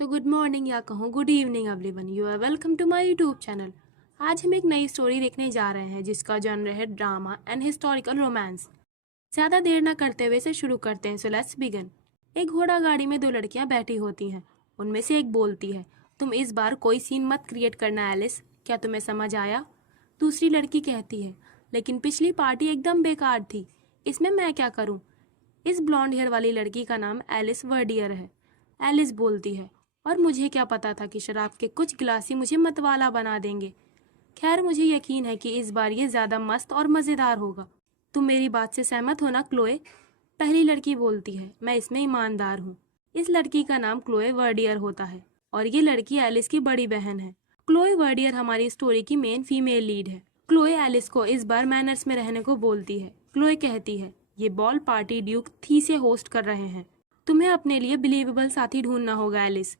तो good morning या कहूँ good evening everyone, you are welcome to my YouTube channel. आज हम एक नई स्टोरी देखने जा रहे हैं जिसका जॉनर है ड्रामा एंड हिस्टोरिकल रोमांस। ज़्यादा देर ना करते हुए इसे शुरू करते हैं, सो लेट्स बिगिन। एक घोड़ा गाड़ी में दो लड़कियां बैठी होती हैं। उनमें से एक बोलती है, तुम इस बार कोई सीन मत क्रिएट करना एलिस, क्या तुम्हें समझ आया? दूसरी लड़की कहती है, लेकिन पिछली पार्टी एकदम बेकार थी, इसमें मैं क्या करूं? इस ब्लॉन्ड हेयर वाली लड़की का नाम एलिस वर्डियर है। एलिस बोलती है, और मुझे क्या पता था कि शराब के कुछ गिलास ही मुझे मतवाला बना देंगे। खैर, मुझे यकीन है कि इस बार ये ज़्यादा मस्त और मज़ेदार होगा। तुम मेरी बात से सहमत हो ना क्लोए? पहली लड़की बोलती है, मैं इसमें ईमानदार हूँ। इस लड़की का नाम क्लोए वर्डियर होता है और ये लड़की एलिस की बड़ी बहन है। क्लोए वर्डियर हमारी स्टोरी की मेन फीमेल लीड है। क्लोए एलिस को इस बार मैनर्स में रहने को बोलती है। क्लोए कहती है, ये बॉल पार्टी ड्यूक थी से होस्ट कर रहे हैं, तुम्हें अपने लिए बिलीवेबल साथी ढूंढना होगा एलिस।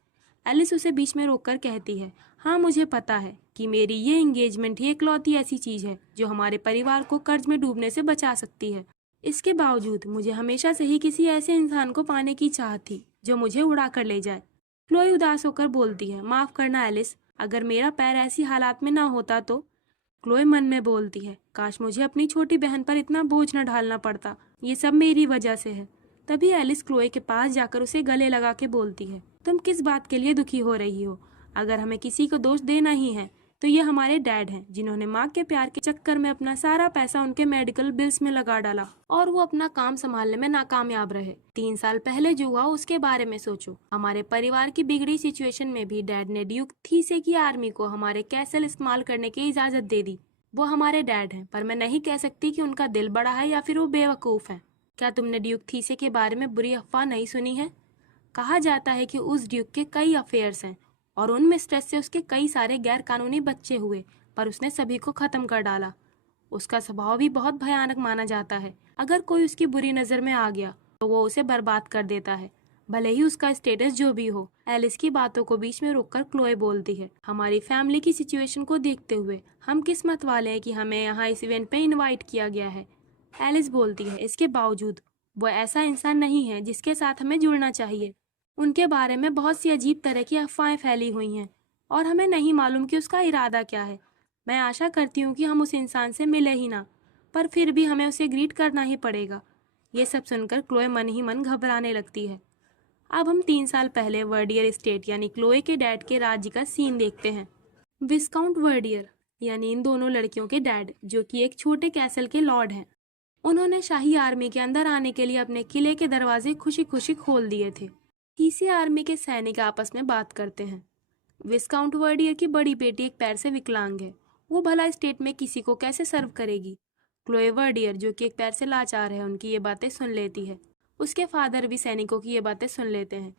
एलिस उसे बीच में रोककर कहती है, हाँ मुझे पता है कि मेरी ये एंगेजमेंट ही इकलौती ऐसी चीज है जो हमारे परिवार को कर्ज में डूबने से बचा सकती है। इसके बावजूद मुझे हमेशा से ही किसी ऐसे इंसान को पाने की चाह थी जो मुझे उड़ा कर ले जाए। क्लोई उदास होकर बोलती है, माफ करना एलिस, अगर मेरा पैर ऐसी हालात में ना होता तो। क्लोई मन में बोलती है, काश मुझे अपनी छोटी बहन पर इतना बोझ न ढालना पड़ता, ये सब मेरी वजह से है। तभी एलिस क्लोई के पास जाकर उसे गले लगा के बोलती है, तुम किस बात के लिए दुखी हो रही हो? अगर हमें किसी को दोष देना ही है तो ये हमारे डैड हैं, जिन्होंने माँ के प्यार के चक्कर में अपना सारा पैसा उनके मेडिकल बिल्स में लगा डाला और वो अपना काम संभालने में नाकामयाब रहे। 3 साल पहले जो हुआ उसके बारे में सोचो। हमारे परिवार की बिगड़ी सिचुएशन में भी डैड ने ड्यूक थीसे की आर्मी को हमारे कैसल इस्तेमाल करने की इजाजत दे दी। वो हमारे डैड हैं, पर मैं नहीं कह सकती कि उनका दिल बड़ा है या फिर वो बेवकूफ है। क्या तुमने ड्यूक थीसे के बारे में बुरी अफवाह नहीं सुनी है? कहा जाता है कि उस ड्यूक के कई अफेयर्स हैं और उन मिस्ट्रेस से उसके कई सारे गैर कानूनी बच्चे हुए, पर उसने सभी को खत्म कर डाला। उसका स्वभाव भी बहुत भयानक माना जाता है। अगर कोई उसकी बुरी नजर में आ गया तो वो उसे बर्बाद कर देता है, भले ही उसका स्टेटस जो भी हो। एलिस की बातों को बीच में रोककर क्लोए बोलती है, हमारी फैमिली की सिचुएशन को देखते हुए हम किस्मत वाले हैं कि हमें यहाँ इस इवेंट पे इनवाइट किया गया है। एलिस बोलती है, इसके बावजूद वो ऐसा इंसान नहीं है जिसके साथ हमें जुड़ना चाहिए। उनके बारे में बहुत सी अजीब तरह की अफवाहें फैली हुई हैं और हमें नहीं मालूम कि उसका इरादा क्या है। मैं आशा करती हूँ कि हम उस इंसान से मिले ही ना, पर फिर भी हमें उसे ग्रीट करना ही पड़ेगा। ये सब सुनकर क्लोए मन ही मन घबराने लगती है। अब हम 3 साल पहले वर्डियर स्टेट यानी क्लोए के डैड के राज्य का सीन देखते हैं। विस्काउंट वर्डियर यानी इन दोनों लड़कियों के डैड, जो कि एक छोटे कैसल के लॉर्ड हैं, उन्होंने शाही आर्मी के अंदर आने के लिए अपने किले के दरवाजे खुशी खुशी खोल दिए थे। तीसरी आर्मी के सैनिक आपस में बात करते हैं। विस्काउंट वर्डियर की बड़ी बेटी एक पैर से विकलांग है, वो भला स्टेट में किसी को कैसे सर्व करेगी? क्लोए वर्डियर, जो कि एक पैर से लाचार है, उनकी ये बातें सुन लेती है। उसके फादर भी सैनिकों की ये बातें सुन लेते हैं।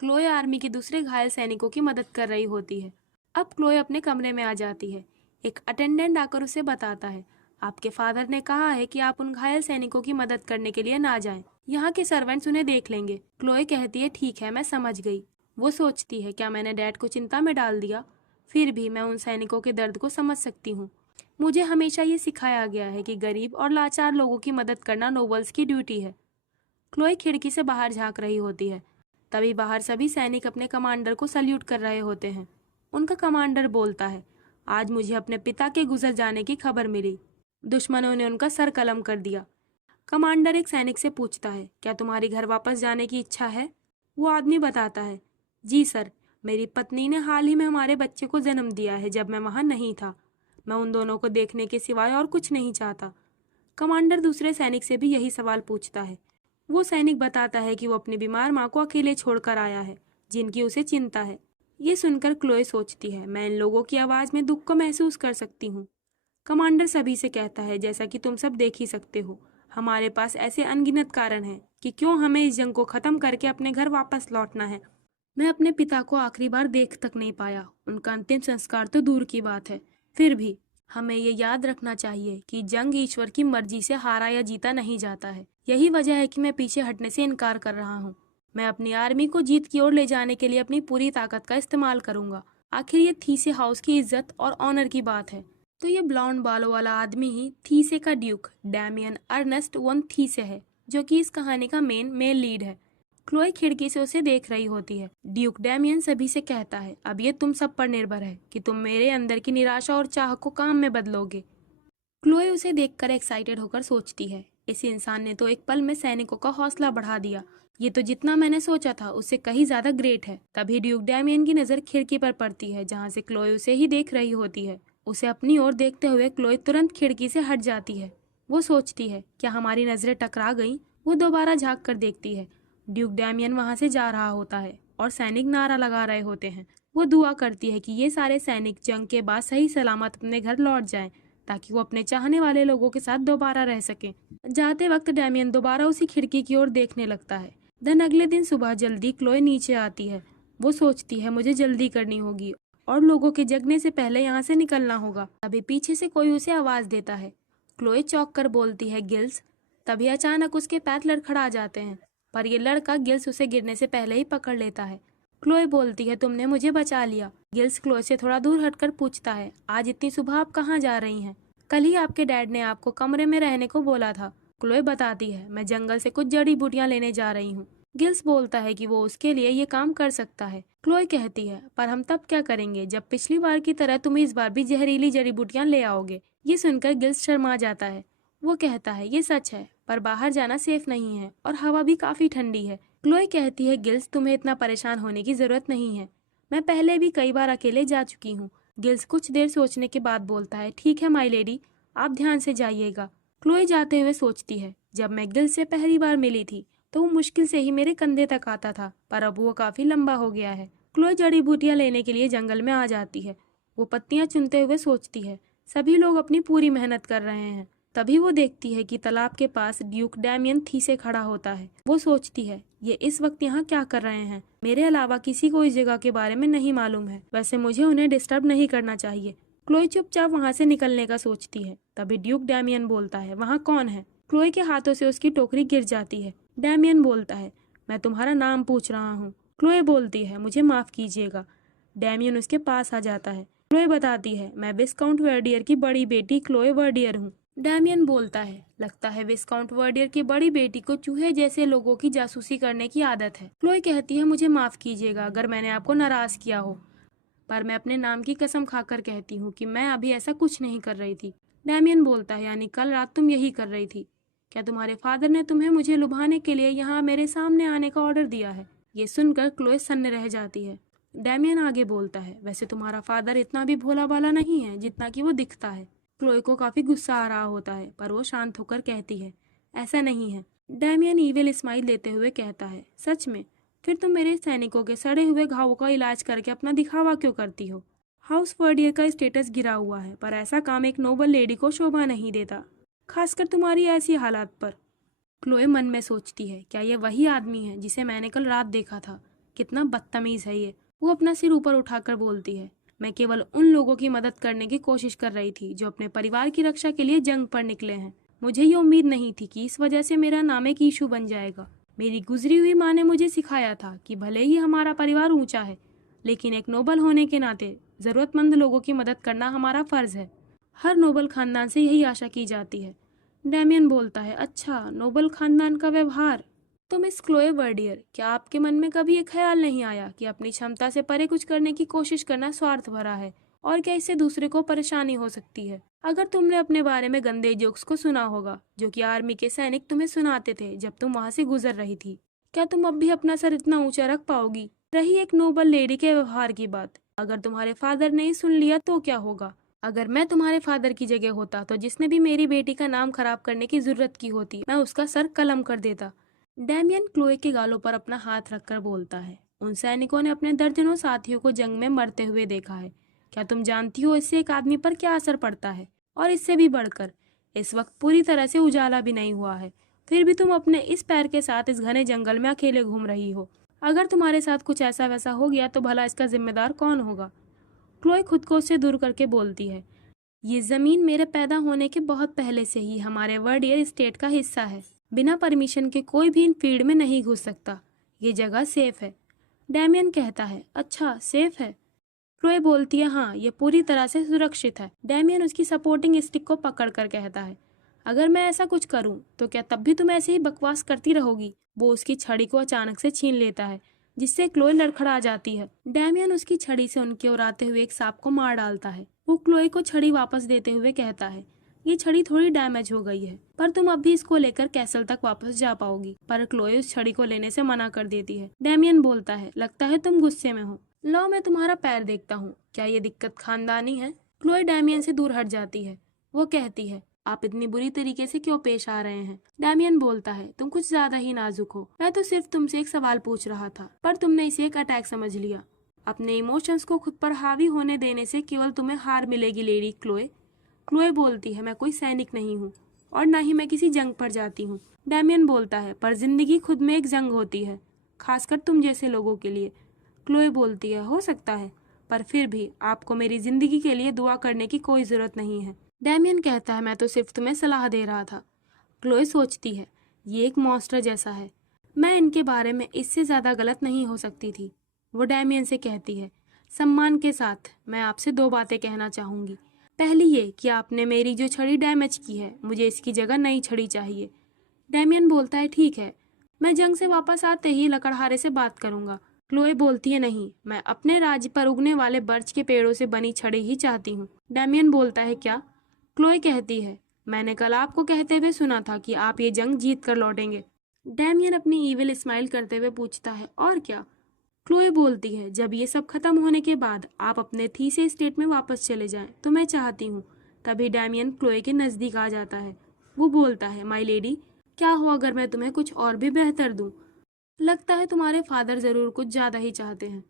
क्लोए आर्मी के दूसरे घायल सैनिकों की मदद कर रही होती है। अब क्लोए अपने कमरे में आ जाती है। एक अटेंडेंट आकर उसे बताता है, आपके फादर ने कहा है कि आप उन घायल सैनिकों की मदद करने के लिए ना जाएं। यहाँ के सर्वेंट्स उन्हें देख लेंगे। क्लोए कहती है, ठीक है, मैं समझ गई। वो सोचती है, क्या मैंने डैड को चिंता में डाल दिया? फिर भी मैं उन सैनिकों के दर्द को समझ सकती हूँ। मुझे हमेशा ये सिखाया गया है कि गरीब और लाचार लोगों की मदद करना नोबल्स की ड्यूटी है। क्लोए खिड़की से बाहर झांक रही होती है। तभी बाहर सभी सैनिक अपने कमांडर को सल्यूट कर रहे होते हैं। उनका कमांडर बोलता है, आज मुझे अपने पिता के गुजर जाने की खबर मिली। दुश्मनों ने उनका सर कलम कर दिया। कमांडर एक सैनिक से पूछता है, क्या तुम्हारी घर वापस जाने की इच्छा है? वो आदमी बताता है, जी सर, मेरी पत्नी ने हाल ही में हमारे बच्चे को जन्म दिया है जब मैं वहां नहीं था। मैं उन दोनों को देखने के सिवाय और कुछ नहीं चाहता। कमांडर दूसरे सैनिक से भी यही सवाल पूछता है। वो सैनिक बताता है कि वो अपनी बीमार माँ को अकेले छोड़कर आया है, जिनकी उसे चिंता है। ये सुनकर क्लोए सोचती है, मैं इन लोगों की आवाज में दुख को महसूस कर सकती हूँ। कमांडर सभी से कहता है, जैसा कि तुम सब देख ही सकते हो, हमारे पास ऐसे अनगिनत कारण हैं कि क्यों हमें इस जंग को खत्म करके अपने घर वापस लौटना है। मैं अपने पिता को आखिरी बार देख तक नहीं पाया, उनका अंतिम संस्कार तो दूर की बात है। फिर भी हमें ये याद रखना चाहिए कि जंग ईश्वर की मर्जी से हारा या जीता नहीं जाता है। यही वजह है कि मैं पीछे हटने से इनकार कर रहा हूँ। मैं अपनी आर्मी को जीत की ओर ले जाने के लिए अपनी पूरी ताकत का इस्तेमाल करूंगा। आखिर ये थीसे हाउस की इज्जत और ऑनर की बात है। तो ये ब्लॉन्ड बालों वाला आदमी ही थीसे का ड्यूक डैमियन अर्नेस्ट वन थीसे है, जो कि इस कहानी का मेन मेल लीड है। क्लोए खिड़की से उसे देख रही होती है। ड्यूक डैमियन सभी से कहता है, अब ये तुम सब पर निर्भर है कि तुम मेरे अंदर की निराशा और चाह को काम में बदलोगे। क्लोए उसे देखकर एक्साइटेड होकर सोचती है, इस इंसान ने तो एक पल में सैनिकों का हौसला बढ़ा दिया। ये तो जितना मैंने सोचा था उससे कहीं ज्यादा ग्रेट है। तभी ड्यूक डैमियन की नजर खिड़की पर पड़ती है जहाँ से क्लोए उसे ही देख रही होती है। उसे अपनी ओर देखते हुए क्लोए तुरंत खिड़की से हट जाती है। वो सोचती है, क्या हमारी नजरें टकरा गईं? वो दोबारा झांक कर देखती है। ड्यूक डैमियन वहां से जा रहा होता है और सैनिक नारा लगा रहे होते हैं। वो दुआ करती है कि ये सारे सैनिक जंग के बाद सही सलामत अपने घर लौट जाएं, ताकि वो अपने चाहने वाले लोगों के साथ दोबारा रह सके। जाते वक्त डैमियन दोबारा उसी खिड़की की ओर देखने लगता है। देन अगले दिन सुबह जल्दी क्लोए नीचे आती है। वो सोचती है, मुझे जल्दी करनी होगी और लोगों के जगने से पहले यहाँ से निकलना होगा। तभी पीछे से कोई उसे आवाज देता है। क्लोए चौंक कर बोलती है, गिल्स। तभी अचानक उसके पैर लड़खड़ा जाते हैं, पर ये लड़का गिल्स उसे गिरने से पहले ही पकड़ लेता है। क्लोए बोलती है, तुमने मुझे बचा लिया। गिल्स क्लोए से थोड़ा दूर हटकर पूछता है, आज इतनी सुबह आप कहाँ जा रही हैं? कल ही आपके डैड ने आपको कमरे में रहने को बोला था। क्लोए बताती है, मैं जंगल से कुछ जड़ी बूटियां लेने जा रही हूँ। गिल्स बोलता है कि वो उसके लिए ये काम कर सकता है। क्लोए कहती है, पर हम तब क्या करेंगे जब पिछली बार की तरह तुम इस बार भी जहरीली जड़ी बूटियां ले आओगे? ये सुनकर गिल्स शर्मा जाता है। वो कहता है, ये सच है, पर बाहर जाना सेफ नहीं है और हवा भी काफी ठंडी है। क्लोए कहती है, गिल्स तुम्हें इतना परेशान होने की जरूरत नहीं है, मैं पहले भी कई बार अकेले जा चुकी हूँ। गिल्स कुछ देर सोचने के बाद बोलता है, ठीक है माई लेडी, आप ध्यान से जाइएगा। क्लोए जाते हुए सोचती है, जब मैं गिल्स से पहली बार मिली थी तो वो मुश्किल से ही मेरे कंधे तक आता था, पर अब वो काफी लंबा हो गया है। क्लोए जड़ी बूटियां लेने के लिए जंगल में आ जाती है। वो पत्तियां चुनते हुए सोचती है, सभी लोग अपनी पूरी मेहनत कर रहे हैं। तभी वो देखती है कि तालाब के पास ड्यूक डैमियन थीसे खड़ा होता है। वो सोचती है, ये इस वक्त यहाँ क्या कर रहे हैं? मेरे अलावा किसी को इस जगह के बारे में नहीं मालूम है, वैसे मुझे उन्हें डिस्टर्ब नहीं करना चाहिए। क्लोए चुपचाप वहाँ से निकलने का सोचती है। तभी ड्यूक डैमियन बोलता है, वहाँ कौन है? क्लोए के हाथों से उसकी टोकरी गिर जाती है। डैमियन बोलता है, मैं तुम्हारा नाम पूछ रहा हूँ। क्लोए बोलती है, मुझे माफ कीजिएगा। डैमियन उसके पास आ जाता है। क्लोए बताती है, मैं विस्काउंट वर्डियर की बड़ी बेटी क्लोए वर्डियर हूँ। डैमियन बोलता है, लगता है विस्काउंट वर्डियर की बड़ी बेटी को चूहे जैसे लोगों की जासूसी करने की आदत है। क्लोए कहती है, मुझे माफ कीजिएगा अगर मैंने आपको नाराज किया हो, पर मैं अपने नाम की कसम खाकर कहती हूँ कि मैं अभी ऐसा कुछ नहीं कर रही थी। डैमियन बोलता है, यानी कल रात तुम यही कर रही थी? क्या तुम्हारे फादर ने तुम्हें मुझे लुभाने के लिए यहाँ मेरे सामने आने का ऑर्डर दिया है? ये सुनकर क्लोए सन्न रह जाती है। डैमियन आगे बोलता है, वैसे तुम्हारा फादर इतना भी भोला भाला नहीं है जितना कि वो दिखता है। क्लोए को काफी गुस्सा आ रहा होता है, पर वो शांत होकर कहती है, ऐसा नहीं है। डैमियन ईविल स्माइल देते हुए कहता है, सच में? फिर तुम मेरे सैनिकों के सड़े हुए घावों का इलाज करके अपना दिखावा क्यों करती हो? हाउस वर्डियर का स्टेटस गिरा हुआ है, पर ऐसा काम एक नोबल लेडी को शोभा नहीं देता, खासकर तुम्हारी ऐसी हालात पर। क्लोए मन में सोचती है, क्या ये वही आदमी है जिसे मैंने कल रात देखा था? कितना बदतमीज है ये। वो अपना सिर ऊपर उठाकर बोलती है, मैं केवल उन लोगों की मदद करने की कोशिश कर रही थी जो अपने परिवार की रक्षा के लिए जंग पर निकले हैं। मुझे ये उम्मीद नहीं थी कि इस वजह से मेरा नाम एक इशू बन जाएगा। मेरी गुजरी हुई माँ ने मुझे सिखाया था कि भले ही हमारा परिवार ऊंचा है, लेकिन एक नोबल होने के नाते जरूरतमंद लोगों की मदद करना हमारा फर्ज है। हर नोबल खानदान से यही आशा की जाती है। डैमियन बोलता है, अच्छा, नोबल खानदान का व्यवहार। तो मिस क्लोए वर्डियर, क्या आपके मन में कभी ये ख्याल नहीं आया कि अपनी क्षमता से परे कुछ करने की कोशिश करना स्वार्थ भरा है, और क्या इससे दूसरे को परेशानी हो सकती है? अगर तुमने अपने बारे में गंदे जोक्स को सुना होगा जो कि आर्मी के सैनिक तुम्हें सुनाते थे जब तुम वहां से गुजर रही थी, क्या तुम अब भी अपना सर इतना ऊंचा रख पाओगी? रही एक नोबल लेडी के व्यवहार की बात, अगर तुम्हारे फादर ने ही सुन लिया तो क्या होगा? अगर मैं तुम्हारे फादर की जगह होता तो जिसने भी मेरी बेटी का नाम खराब करने की जरूरत की होती, मैं उसका सर कलम कर देता। डैमियन क्लोए के गालों पर अपना हाथ रखकर बोलता है, उन सैनिकों ने अपने दर्जनों साथियों को जंग में मरते हुए देखा है। क्या तुम जानती हो इससे एक आदमी पर क्या असर पड़ता है? और इससे भी बढ़कर, इस वक्त पूरी तरह से उजाला भी नहीं हुआ है, फिर भी तुम अपने इस पैर के साथ इस घने जंगल में अकेले घूम रही हो। अगर तुम्हारे साथ कुछ ऐसा वैसा हो गया तो भला इसका जिम्मेदार कौन होगा? क्लोए खुद को उससे दूर करके बोलती है, ये जमीन मेरे पैदा होने के बहुत पहले से ही हमारे वर्डियर स्टेट का हिस्सा है। बिना परमिशन के कोई भी इन फील्ड में नहीं घुस सकता। ये जगह सेफ है। डैमियन कहता है, अच्छा सेफ है? क्लोए बोलती है, हाँ, ये पूरी तरह से सुरक्षित है। डैमियन उसकी सपोर्टिंग स्टिक को पकड़ कर कहता है, अगर मैं ऐसा कुछ करूं तो क्या तब भी तुम ऐसे ही बकवास करती रहोगी? वो उसकी छड़ी को अचानक से छीन लेता है, जिससे क्लोए लड़खड़ा जाती है। डैमियन उसकी छड़ी से उनकी ओर आते हुए एक सांप को मार डालता है। वो क्लोए को छड़ी वापस देते हुए कहता है, ये छड़ी थोड़ी डैमेज हो गई है, पर तुम अब भी इसको लेकर कैसल तक वापस जा पाओगी। पर क्लोए उस छड़ी को लेने से मना कर देती है। डैमियन बोलता है, लगता है तुम गुस्से में हो। लो, मैं तुम्हारा पैर देखता हूँ। क्या ये दिक्कत खानदानी है? क्लोए डैमियन से दूर हट जाती है। वो कहती है, आप इतनी बुरी तरीके से क्यों पेश आ रहे हैं? डैमियन बोलता है, तुम कुछ ज्यादा ही नाजुक हो। मैं तो सिर्फ तुमसे एक सवाल पूछ रहा था, पर तुमने इसे एक अटैक समझ लिया। अपने इमोशंस को खुद पर हावी होने देने से केवल तुम्हें हार मिलेगी लेडी क्लोए। क्लोए बोलती है, मैं कोई सैनिक नहीं हूँ और ना ही मैं किसी जंग पर जाती हूँ। डैमियन बोलता है, पर जिंदगी खुद में एक जंग होती है, खासकर तुम जैसे लोगों के लिए। क्लोए बोलती है, हो सकता है, पर फिर भी आपको मेरी जिंदगी के लिए दुआ करने की कोई जरूरत नहीं है। डैमियन कहता है, मैं तो सिर्फ तुम्हें सलाह दे रहा था। क्लोए सोचती है, ये एक मॉन्स्टर जैसा है, मैं इनके बारे में इससे ज्यादा गलत नहीं हो सकती थी। वो डैमियन से कहती है, सम्मान के साथ मैं आपसे 2 बातें कहना चाहूंगी। पहली ये कि आपने मेरी जो छड़ी डैमेज की है, मुझे इसकी जगह नई छड़ी चाहिए। डैमियन बोलता है, ठीक है, मैं जंग से वापस आते ही लकड़हारे से बात करूंगा। क्लोए बोलती है, नहीं, मैं अपने राज्य पर उगने वाले बर्च के पेड़ों से बनी छड़ी ही चाहती हूँ। डैमियन बोलता है, क्या? क्लोए कहती है, मैंने कल आपको कहते हुए सुना था कि आप ये जंग जीत कर लौटेंगे। डैमियन अपनी ईविल स्माइल करते हुए पूछता है, और क्या? क्लोए बोलती है, जब ये सब खत्म होने के बाद आप अपने थीसे स्टेट में वापस चले जाएं तो मैं चाहती हूँ। तभी डैमियन क्लोए के नजदीक आ जाता है। वो बोलता है, माय लेडी, क्या हो अगर मैं तुम्हें कुछ और भी बेहतर दूं? लगता है तुम्हारे फादर जरूर कुछ ज्यादा ही चाहते हैं।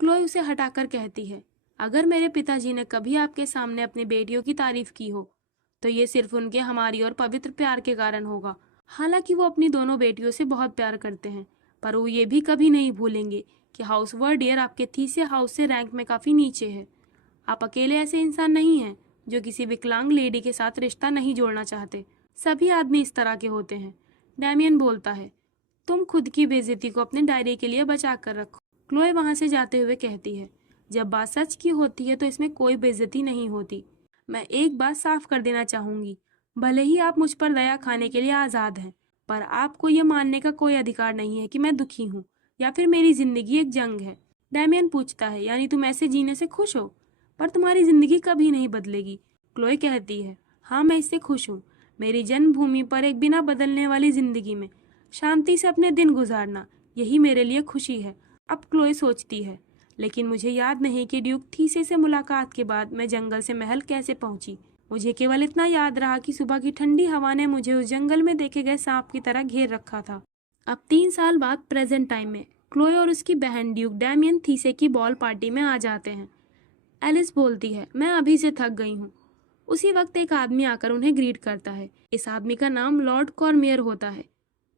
क्लोए उसे हटाकर कहती है, अगर मेरे पिताजी ने कभी आपके सामने अपनी बेटियों की तारीफ की हो तो ये सिर्फ उनके हमारी और पवित्र प्यार के कारण होगा। हालांकि वो अपनी दोनों बेटियों से बहुत प्यार करते हैं, पर वो ये भी कभी नहीं भूलेंगे कि हाउस वर्डियर आपके थीसे हाउस से रैंक में काफी नीचे है। आप अकेले ऐसे इंसान नहीं हैं जो किसी विकलांग लेडी के साथ रिश्ता नहीं जोड़ना चाहते। सभी आदमी इस तरह के होते हैं। डैमियन बोलता है, तुम खुद की बेइज्जती को अपने डायरी के लिए बचा कर रखो। क्लोए वहां से जाते हुए कहती है, जब बात सच की होती है तो इसमें कोई बेइज्जती नहीं होती। मैं एक बात साफ कर देना चाहूंगी, भले ही आप मुझ पर दया खाने के लिए आजाद हैं, पर आपको ये मानने का कोई अधिकार नहीं है कि मैं दुखी हूँ या फिर मेरी जिंदगी एक जंग है। डैमियन पूछता है, यानी तुम ऐसे जीने से खुश हो? पर तुम्हारी जिंदगी कभी नहीं बदलेगी। क्लोए कहती है, हाँ, मैं इससे खुश हूँ। मेरी जन्मभूमि पर एक बिना बदलने वाली जिंदगी में शांति से अपने दिन गुजारना, यही मेरे लिए खुशी है। अब क्लोए सोचती है, लेकिन मुझे याद नहीं कि ड्यूक थीसे से मुलाकात के बाद मैं जंगल से महल कैसे पहुंची। मुझे केवल इतना याद रहा कि सुबह की ठंडी हवा ने मुझे उस जंगल में देखे गए सांप की तरह घेर रखा था। अब 3 साल बाद प्रेजेंट टाइम में क्लोए और उसकी बहन ड्यूक डैमियन थीसे की बॉल पार्टी में आ जाते हैं। एलिस बोलती है, मैं अभी से थक गई हूँ। उसी वक्त एक आदमी आकर उन्हें ग्रीट करता है। इस आदमी का नाम लॉर्ड कॉर्मियर होता है।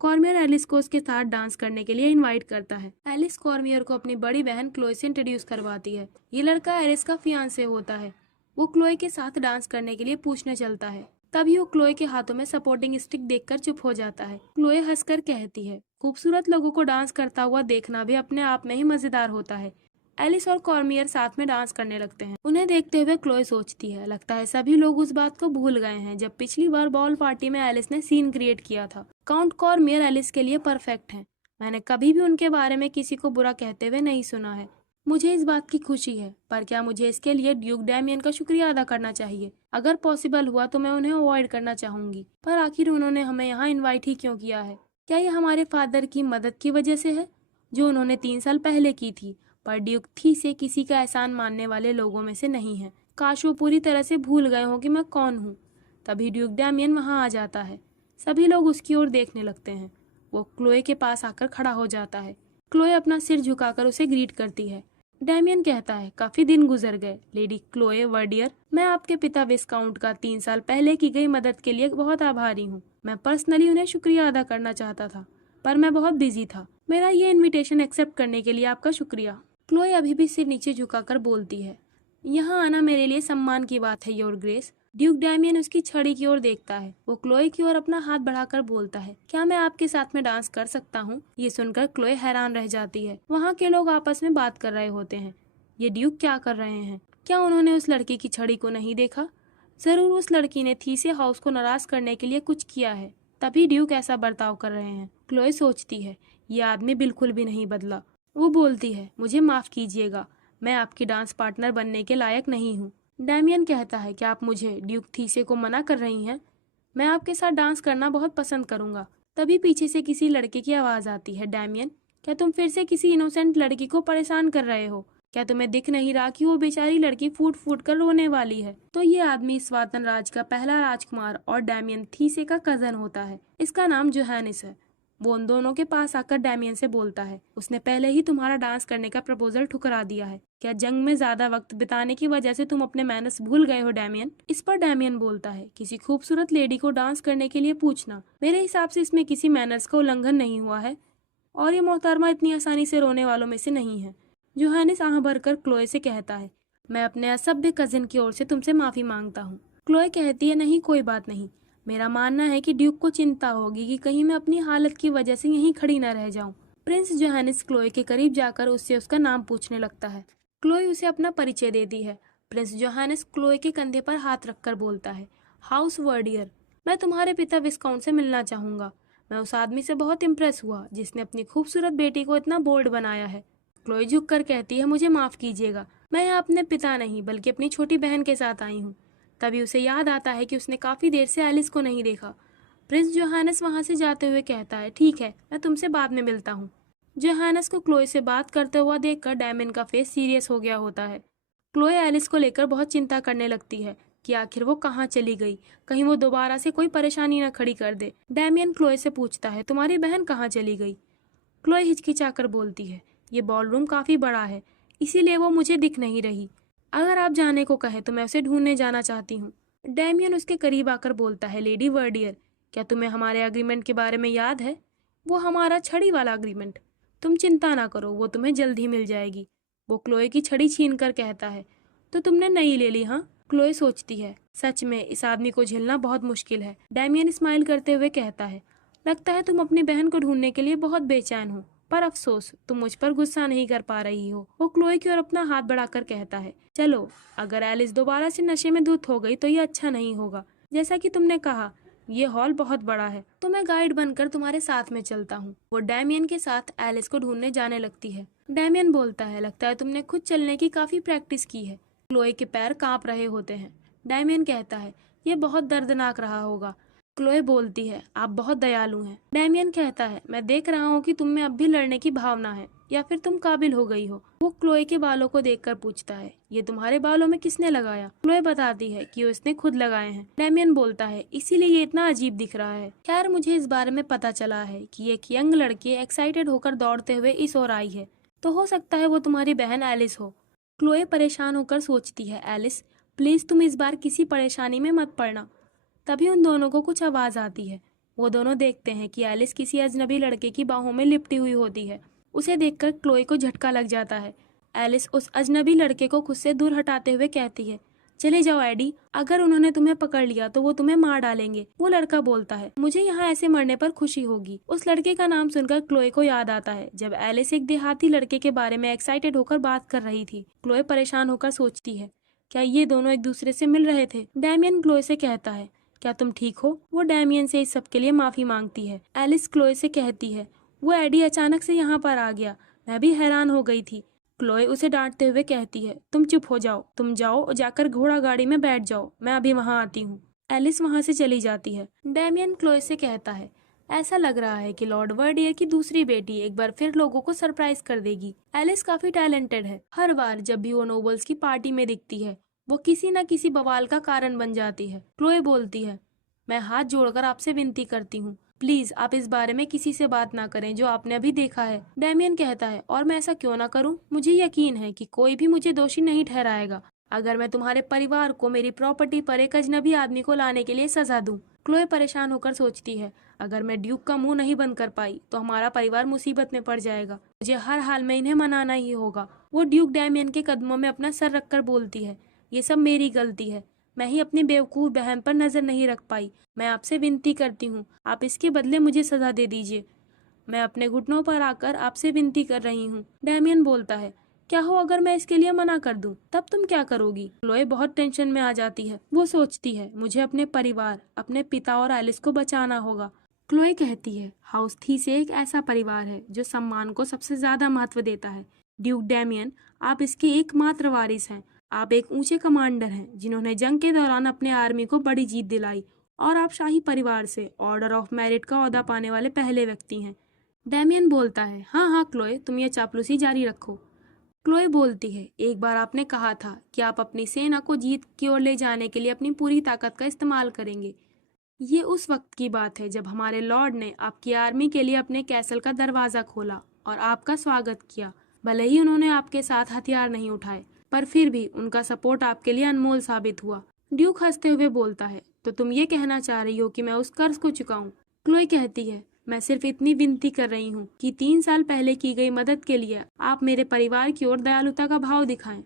कॉर्मियर एलिस को उसके साथ डांस करने के लिए इनवाइट करता है। एलिस कॉर्मियर को अपनी बड़ी बहन क्लोए से इंट्रोड्यूस करवाती है। ये लड़का एलिस का फियांसे होता है। वो क्लोए के साथ डांस करने के लिए पूछने चलता है। तभी वो क्लोए के हाथों में सपोर्टिंग स्टिक देखकर चुप हो जाता है। क्लोए हंसकर कहती है, खूबसूरत लोगों को डांस करता हुआ देखना भी अपने आप में ही मजेदार होता है। एलिस और कॉर्मियर साथ में डांस करने लगते हैं। उन्हें देखते हुए क्लोए सोचती है, लगता है सभी लोग उस बात को भूल गए हैं जब पिछली बार बॉल पार्टी में एलिस ने सीन क्रिएट किया था। काउंट कॉर्मियर एलिस के लिए परफेक्ट हैं। मैंने कभी भी उनके बारे में किसी को बुरा कहते हुए नहीं सुना है। मुझे इस बात की खुशी है, पर क्या मुझे इसके लिए ड्यूक डैमियन का शुक्रिया अदा करना चाहिए? अगर पॉसिबल हुआ तो मैं उन्हें अवॉइड करना चाहूंगी, पर आखिर उन्होंने हमें यहाँ इन्वाइट ही क्यों किया है? क्या ये हमारे फादर की मदद की वजह से है जो उन्होंने 3 साल पहले की थी? पर ड्यूक थीसे किसी का एहसान मानने वाले लोगों में से नहीं है। काश वो पूरी तरह से भूल गए हों कि मैं कौन हूँ। तभी ड्यूक डैमियन वहाँ आ जाता है। सभी लोग उसकी ओर देखने लगते हैं। वो क्लोए के पास आकर खड़ा हो जाता है। क्लोए अपना सिर झुकाकर उसे ग्रीट करती है। डैमियन कहता है, काफी दिन गुजर गए लेडी क्लोए वर्डियर। मैं आपके पिता विस्काउंट का 3 साल पहले की गई मदद के लिए बहुत आभारी हूँ। मैं पर्सनली उन्हें शुक्रिया अदा करना चाहता था, पर मैं बहुत बिजी था। मेरा ये इनविटेशन एक्सेप्ट करने के लिए आपका शुक्रिया। क्लोए अभी भी सिर नीचे झुकाकर बोलती है, यहाँ आना मेरे लिए सम्मान की बात है, योर ग्रेस। ड्यूक डैमियन उसकी छड़ी की ओर देखता है। वो क्लोए की ओर अपना हाथ बढ़ाकर बोलता है, क्या मैं आपके साथ में डांस कर सकता हूँ? ये सुनकर क्लोए हैरान रह जाती है। वहाँ के लोग आपस में बात कर रहे होते हैं। ये ड्यूक क्या कर रहे हैं? क्या उन्होंने उस लड़की की छड़ी को नहीं देखा जरूर उस लड़की ने थीसे हाउस को नाराज करने के लिए कुछ किया है, तभी ड्यूक ऐसा बर्ताव कर रहे हैं। क्लोए सोचती है, ये आदमी बिल्कुल भी नहीं बदला। वो बोलती है, मुझे माफ कीजिएगा, मैं आपकी डांस पार्टनर बनने के लायक नहीं हूँ। डैमियन कहता है, क्या आप मुझे ड्यूक थीसे को मना कर रही हैं? मैं आपके साथ डांस करना बहुत पसंद करूंगा। तभी पीछे से किसी लड़के की आवाज आती है, डैमियन, क्या तुम फिर से किसी इनोसेंट लड़की को परेशान कर रहे हो? क्या तुम्हें दिख नहीं रहा कि वो बेचारी लड़की फूट फूट कर रोने वाली है? तो ये आदमी स्वातन राज का पहला राजकुमार और डैमियन थीसे का कजन होता है। इसका नाम जोहानिस है। वो उन दोनों के पास आकर डैमियन से बोलता है, उसने पहले ही तुम्हारा डांस करने का प्रपोजल ठुकरा दिया है। क्या जंग में ज्यादा वक्त बिताने की वजह से तुम अपने मैनर्स भूल गए हो डैमियन? इस पर डैमियन बोलता है, किसी खूबसूरत लेडी को डांस करने के लिए पूछना, मेरे हिसाब से इसमें किसी मैनर्स का उल्लंघन नहीं हुआ है, और ये मोहतरमा इतनी आसानी से रोने वालों में से नहीं है। जोहानिस आह भरकर क्लोए से कहता है, मैं अपने असभ्य कजिन की ओर से तुमसे माफी मांगता हूँ। क्लोए कहती है, नहीं, कोई बात नहीं। मेरा मानना है कि ड्यूक को चिंता होगी कि कहीं मैं अपनी हालत की वजह से यहीं खड़ी न रह जाऊं। प्रिंस जोहानिस क्लोए के करीब जाकर उससे उसका नाम पूछने लगता है। क्लोए उसे अपना परिचय देती है। प्रिंस जोहानिस क्लोए के कंधे पर हाथ रखकर बोलता है, हाउस वर्डियर, मैं तुम्हारे पिता विस्काउंट से मिलना चाहूंगा। मैं उस आदमी से बहुत इम्प्रेस हुआ जिसने अपनी खूबसूरत बेटी को इतना बोल्ड बनाया है। क्लोए झुककर कहती है, मुझे माफ कीजिएगा, मैं यहाँ अपने पिता नहीं बल्कि अपनी छोटी बहन के साथ आई हूँ। तभी उसे याद आता है कि उसने काफी देर से एलिस को नहीं देखा। प्रिंस जोहानस वहां से जाते हुए कहता है, ठीक है, मैं तुमसे बाद में मिलता हूँ। जोहानस को क्लोए से बात करते हुआ देखकर डैमियन का फेस सीरियस हो गया होता है। क्लोए एलिस को लेकर बहुत चिंता करने लगती है कि आखिर वो कहाँ चली गई, कहीं वो दोबारा से कोई परेशानी न खड़ी कर दे। डैमियन क्लोए से पूछता है, तुम्हारी बहन कहाँ चली गई? क्लोए हिचकिचाकर बोलती है, ये बॉलरूम काफी बड़ा है, इसीलिए वो मुझे दिख नहीं रही। अगर आप जाने को कहे तो मैं उसे ढूंढने जाना चाहती हूँ। डैमियन उसके करीब आकर बोलता है, लेडी वर्डियर, क्या तुम्हें हमारे एग्रीमेंट के बारे में याद है? वो हमारा छड़ी वाला एग्रीमेंट। तुम चिंता ना करो, वो तुम्हें जल्द ही मिल जाएगी। वो क्लोए की छड़ी छीन कर कहता है, तो तुमने नई ले ली हाँ? क्लोए सोचती है, सच में इस आदमी को झेलना बहुत मुश्किल है। डैमियन स्माइल करते हुए कहता है, लगता है तुम अपनी बहन को ढूंढने के लिए बहुत बेचैन हो, पर अफसोस तुम मुझ पर गुस्सा नहीं कर पा रही हो। वो क्लोए की ओर अपना हाथ बढ़ाकर कहता है, चलो, अगर एलिस दोबारा से नशे में धुत हो गई तो ये अच्छा नहीं होगा। जैसा कि तुमने कहा, ये हॉल बहुत बड़ा है, तो मैं गाइड बनकर तुम्हारे साथ में चलता हूँ। वो डैमियन के साथ एलिस को ढूंढने जाने लगती है। डैमियन बोलता है, लगता है तुमने खुद चलने की काफी प्रैक्टिस की है। क्लोए के पैर कांप रहे होते हैं। डैमियन कहता है, ये बहुत दर्दनाक रहा होगा। क्लोए बोलती है, आप बहुत दयालु हैं। डैमियन कहता है, मैं देख रहा हूँ कि तुम में अब भी लड़ने की भावना है, या फिर तुम काबिल हो गई हो। वो क्लोए के बालों को देखकर पूछता है, ये तुम्हारे बालों में किसने लगाया? क्लोए बताती है कि उसने खुद लगाए हैं। डैमियन बोलता है, इसीलिए ये इतना अजीब दिख रहा है। खैर, मुझे इस बारे में पता चला है कि एक यंग लड़की एक्साइटेड होकर दौड़ते हुए इस ओर आई है, तो हो सकता है वो तुम्हारी बहन एलिस हो। क्लोए परेशान होकर सोचती है, एलिस, प्लीज तुम इस बार किसी परेशानी में मत पड़ना। तभी उन दोनों को कुछ आवाज आती है। वो दोनों देखते हैं कि एलिस किसी अजनबी लड़के की बाहों में लिपटी हुई होती है। उसे देखकर क्लोए को झटका लग जाता है। एलिस उस अजनबी लड़के को खुद से दूर हटाते हुए कहती है, चले जाओ एडी, अगर उन्होंने तुम्हें पकड़ लिया तो वो तुम्हें मार डालेंगे। वो लड़का बोलता है, मुझे यहाँ ऐसे मरने पर खुशी होगी। उस लड़के का नाम सुनकर क्लोए को याद आता है जब एलिस एक देहाती लड़के के बारे में एक्साइटेड होकर बात कर रही थी। क्लोए परेशान होकर सोचती है, क्या ये दोनों एक दूसरे से मिल रहे थे? डैमियन क्लोए से कहता है, क्या तुम ठीक हो? वो डैमियन से इस सब के लिए माफी मांगती है। एलिस क्लोए से कहती है, वो एडी अचानक से यहाँ पर आ गया, मैं भी हैरान हो गई थी। क्लोए उसे डांटते हुए कहती है, तुम चुप हो जाओ, तुम जाओ और जाकर घोड़ा गाड़ी में बैठ जाओ, मैं अभी वहाँ आती हूँ। एलिस वहाँ से चली जाती है। डैमियन क्लोए से कहता है, ऐसा लग रहा है कि लॉर्ड वर्डियर की दूसरी बेटी एक बार फिर लोगों को सरप्राइज कर देगी। एलिस काफी टैलेंटेड है। हर बार जब भी वो नोबल्स की पार्टी में दिखती है, वो किसी न किसी बवाल का कारण बन जाती है। क्लोए बोलती है, मैं हाथ जोड़कर आपसे विनती करती हूँ, प्लीज आप इस बारे में किसी से बात ना करें जो आपने अभी देखा है। डैमियन कहता है, और मैं ऐसा क्यों ना करूं? मुझे यकीन है कि कोई भी मुझे दोषी नहीं ठहराएगा अगर मैं तुम्हारे परिवार को मेरी प्रॉपर्टी पर एक अजनबी आदमी को लाने के लिए सजा दूं। क्लोए परेशान होकर सोचती है, अगर मैं ड्यूक का मुंह नहीं बंद कर पाई तो हमारा परिवार मुसीबत में पड़ जाएगा। मुझे हर हाल में इन्हें मनाना ही होगा। वो ड्यूक डैमियन के कदमों में अपना सर रखकर बोलती है, ये सब मेरी गलती है, मैं ही अपनी बेवकूफ बहन पर नजर नहीं रख पाई। मैं आपसे विनती करती हूँ, आप इसके बदले मुझे सजा दे दीजिए। मैं अपने घुटनों पर आकर आपसे विनती कर रही हूँ। डैमियन बोलता है, क्या हो अगर मैं इसके लिए मना कर दूं, तब तुम क्या करोगी? क्लोए बहुत टेंशन में आ जाती है। वो सोचती है मुझे अपने परिवार, अपने पिता और एलिस को बचाना होगा। क्लोए कहती है हाउस थी से एक ऐसा परिवार है जो सम्मान को सबसे ज्यादा महत्व देता है। ड्यूक डैमियन, आप इसके एकमात्र वारिस हैं। आप एक ऊंचे कमांडर हैं जिन्होंने जंग के दौरान अपने आर्मी को बड़ी जीत दिलाई, और आप शाही परिवार से ऑर्डर ऑफ मेरिट का ओहदा पाने वाले पहले व्यक्ति हैं। डैमियन बोलता है हाँ हाँ क्लोए, तुम ये चापलूसी जारी रखो। क्लोए बोलती है एक बार आपने कहा था कि आप अपनी सेना को जीत की ओर ले जाने के लिए अपनी पूरी ताकत का इस्तेमाल करेंगे। ये उस वक्त की बात है जब हमारे लॉर्ड ने आपकी आर्मी के लिए अपने कैसल का दरवाजा खोला और आपका स्वागत किया। भले ही उन्होंने आपके साथ हथियार नहीं उठाए, पर फिर भी उनका सपोर्ट आपके लिए अनमोल साबित हुआ। ड्यूक हंसते हुए बोलता है तो तुम ये कहना चाह रही हो कि मैं उस कर्ज को चुकाऊं? क्लोए कहती है मैं सिर्फ इतनी विनती कर रही हूँ कि 3 साल पहले की गई मदद के लिए आप मेरे परिवार की ओर दयालुता का भाव दिखाएं।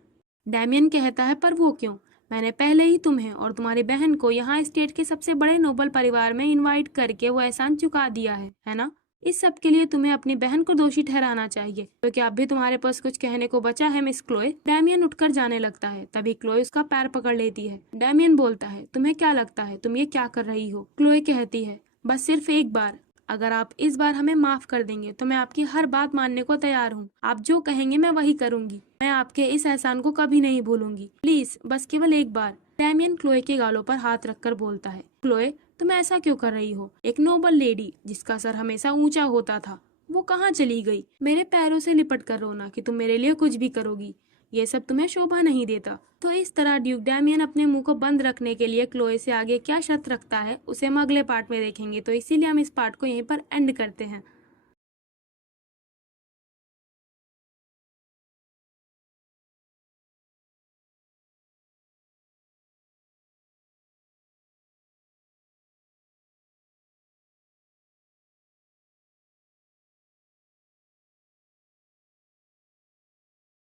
डैमियन कहता है पर वो क्यों? मैंने पहले ही तुम्हें और तुम्हारी बहन को यहाँ स्टेट के सबसे बड़े नोबल परिवार में इनवाइट करके वो एहसान चुका दिया है ना? इस सब के लिए तुम्हें अपनी बहन को दोषी ठहराना चाहिए। तो क्या अब भी तुम्हारे पास कुछ कहने को बचा है मिस क्लोए? डैमियन उठकर जाने लगता है, तभी क्लोए उसका पैर पकड़ लेती है। डैमियन बोलता है तुम्हें क्या लगता है तुम ये क्या कर रही हो? क्लोए कहती है बस सिर्फ एक बार, अगर आप इस बार हमें माफ कर देंगे तो मैं आपकी हर बात मानने को तैयार हूँ। आप जो कहेंगे मैं वही करूंगी। मैं आपके इस एहसान को कभी नहीं भूलूंगी। प्लीज बस केवल एक बार। डैमियन क्लोए के गालों पर हाथ रखकर बोलता है क्लोए, तुम ऐसा क्यों कर रही हो? एक नोबल लेडी जिसका सर हमेशा ऊंचा होता था, वो कहाँ चली गई? मेरे पैरों से लिपट कर रोना कि तुम मेरे लिए कुछ भी करोगी, ये सब तुम्हें शोभा नहीं देता। तो इस तरह ड्यूक डैमियन अपने मुंह को बंद रखने के लिए क्लोए से आगे क्या शर्त रखता है उसे हम अगले पार्ट में देखेंगे। तो इसीलिए हम इस पार्ट को यहीं पर एंड करते हैं।